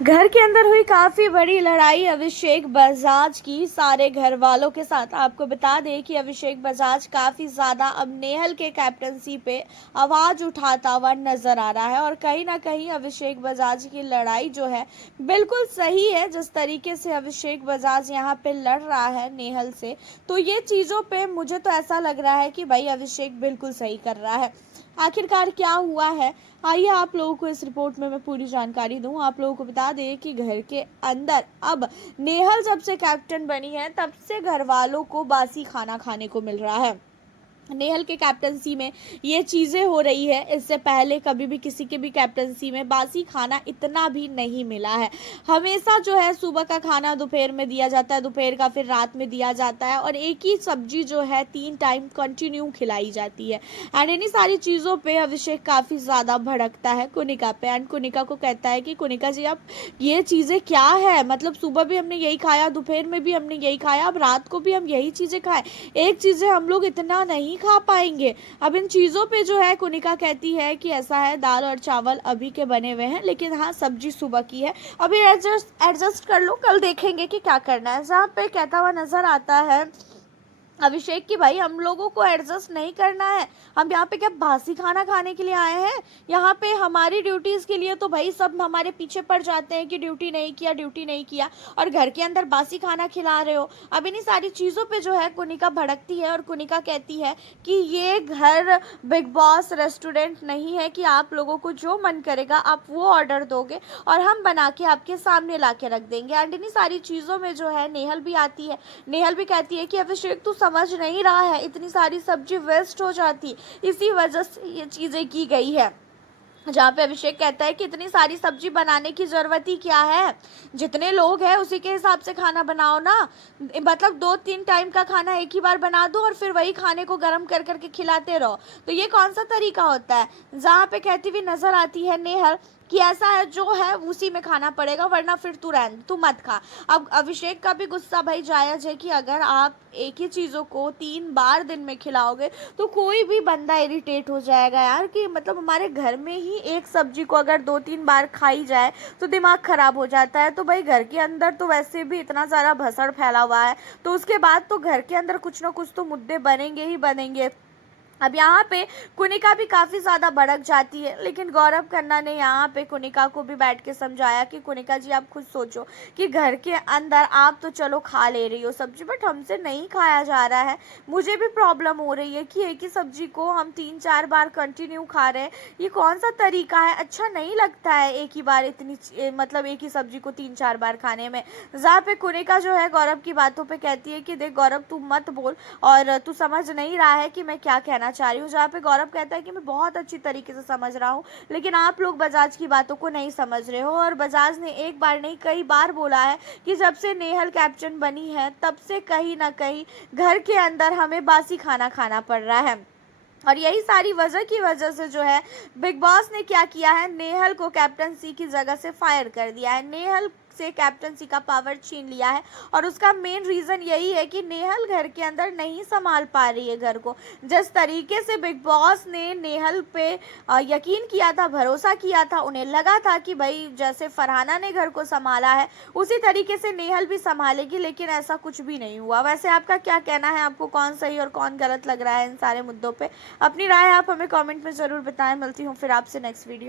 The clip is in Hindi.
घर के अंदर हुई काफी बड़ी लड़ाई अभिषेक बजाज की सारे घर वालों के साथ। आपको बता दें कि अभिषेक बजाज काफी ज्यादा अब नेहल के कैप्टनसी पे आवाज उठाता हुआ नजर आ रहा है और कहीं ना कहीं अभिषेक बजाज की लड़ाई जो है बिल्कुल सही है। जिस तरीके से अभिषेक बजाज यहाँ पे लड़ रहा है नेहल से, तो ये चीजों पे मुझे तो ऐसा लग रहा है कि भाई अभिषेक बिल्कुल सही कर रहा है। आखिरकार क्या हुआ है, आइए आप लोगों को इस रिपोर्ट में मैं पूरी जानकारी दूं। आप लोगों को बता दें कि घर के अंदर अब नेहल जब से कैप्टन बनी है तब से घर वालों को बासी खाना खाने को मिल रहा है। नेहल के कैप्टनसी में ये चीज़ें हो रही है, इससे पहले कभी भी किसी के भी कैप्टनसी में बासी खाना इतना भी नहीं मिला है। हमेशा जो है सुबह का खाना दोपहर में दिया जाता है, दोपहर का फिर रात में दिया जाता है और एक ही सब्जी जो है 3 टाइम कंटिन्यू खिलाई जाती है। एंड इन्हीं सारी चीज़ों पे अभिषेक काफ़ी ज़्यादा भड़कता है कुनिका पे एंड कुनिका को कहता है कि कुनिका जी आप ये चीज़ें क्या है, मतलब सुबह भी हमने यही खाया, दोपहर में भी हमने यही खाया, अब रात को भी हम यही चीज़ें खाएं, एक चीज़ें हम लोग इतना नहीं खा पाएंगे। अब इन चीज़ों पे जो है कुनिका कहती है कि ऐसा है दाल और चावल अभी के बने हुए हैं, लेकिन हाँ सब्जी सुबह की है, अभी एडजस्ट कर लो, कल देखेंगे कि क्या करना है। जहाँ पे कहता हुआ नजर आता है अभिषेक की भाई हम लोगों को एडजस्ट नहीं करना है, हम यहाँ पे क्या बासी खाना खाने के लिए आए हैं? यहाँ पे हमारी ड्यूटीज के लिए तो भाई सब हमारे पीछे पड़ जाते हैं कि ड्यूटी नहीं किया, ड्यूटी नहीं किया, और घर के अंदर बासी खाना खिला रहे हो। अब इन्हीं सारी चीज़ों पे जो है कुनिका भड़कती है और कुनिका कहती है कि ये घर बिग बॉस रेस्टोरेंट नहीं है कि आप लोगों को जो मन करेगा आप वो ऑर्डर दोगे और हम बना के आपके सामने ला के रख देंगे। एंड इन्हीं सारी चीज़ों में जो है नेहल भी आती है। नेहल भी कहती है कि अभिषेक तू समझ नहीं रहा है, इतनी सारी सब्जी वेस्ट हो जाती, इसी वजह से ये चीज़ें की गई है। जहाँ पे अभिषेक कहता है कि इतनी सारी सब्जी बनाने की जरूरत ही क्या है, जितने लोग हैं उसी के हिसाब से खाना बनाओ ना, मतलब 2-3 टाइम का खाना एक ही बार बना दो और फिर वही खाने को गर्म कर करके खिलाते रहो, तो ये कौन सा तरीका होता है। जहाँ पे कहती हुई नजर आती है नेहल कि ऐसा है जो है उसी में खाना पड़ेगा, वरना फिर तू रहन तू मत खा। अब अभिषेक का भी गुस्सा भाई जायज है कि अगर आप एक ही चीज़ों को 3 बार दिन में खिलाओगे तो कोई भी बंदा इरिटेट हो जाएगा यार, कि मतलब हमारे घर में ही एक सब्जी को अगर 2-3 बार खाई जाए तो दिमाग खराब हो जाता है। तो भाई घर के अंदर तो वैसे भी इतना सारा भसड़ फैला हुआ है, तो उसके बाद तो घर के अंदर कुछ ना कुछ तो मुद्दे बनेंगे ही बनेंगे। अब यहाँ पे कुनिका भी काफ़ी ज़्यादा भड़क जाती है, लेकिन गौरव खन्ना ने यहाँ पे कुनिका को भी बैठ के समझाया कि कुनिका जी आप खुद सोचो कि घर के अंदर आप तो चलो खा ले रही हो सब्जी, बट हमसे नहीं खाया जा रहा है। मुझे भी प्रॉब्लम हो रही है कि एक ही सब्जी को हम 3-4 बार कंटिन्यू खा रहे हैं, ये कौन सा तरीका है, अच्छा नहीं लगता है एक ही बार इतनी मतलब एक ही सब्जी को 3-4 बार खाने में। जहाँ पे कुनिका जो है गौरव की बातों पे कहती है कि देख गौरव तू मत बोल और तू समझ नहीं रहा है कि मैं क्या कहना चाह रही हूँ। जहाँ पे गौरव कहता है कि मैं बहुत अच्छी तरीके से समझ रहा हूँ, लेकिन आप लोग बजाज की बातों को नहीं समझ रहे हो। और बजाज ने एक बार नहीं कई बार बोला है कि जब से नेहल कैप्टन बनी है तब से कहीं ना कहीं घर के अंदर हमें बासी खाना खाना पड़ रहा है। और यही सारी वजह की वजह से जो है बिग बॉस ने क्या किया है, नेहल को कैप्टनसी की जगह से फायर कर दिया है, नेहल से कैप्टनसी का पावर छीन लिया है। और उसका मेन रीज़न यही है कि नेहल घर के अंदर नहीं संभाल पा रही है घर को। जिस तरीके से बिग बॉस ने नेहल पे यकीन किया था, भरोसा किया था, उन्हें लगा था कि भाई जैसे फरहाना ने घर को संभाला है उसी तरीके से नेहल भी संभालेगी, लेकिन ऐसा कुछ भी नहीं हुआ। वैसे आपका क्या कहना है, आपको कौन सही और कौन गलत लग रहा है इन सारे मुद्दों पे? अपनी राय आप हमें कमेंट में ज़रूर बताएं। मिलती हूँ फिर आपसे नेक्स्ट वीडियो।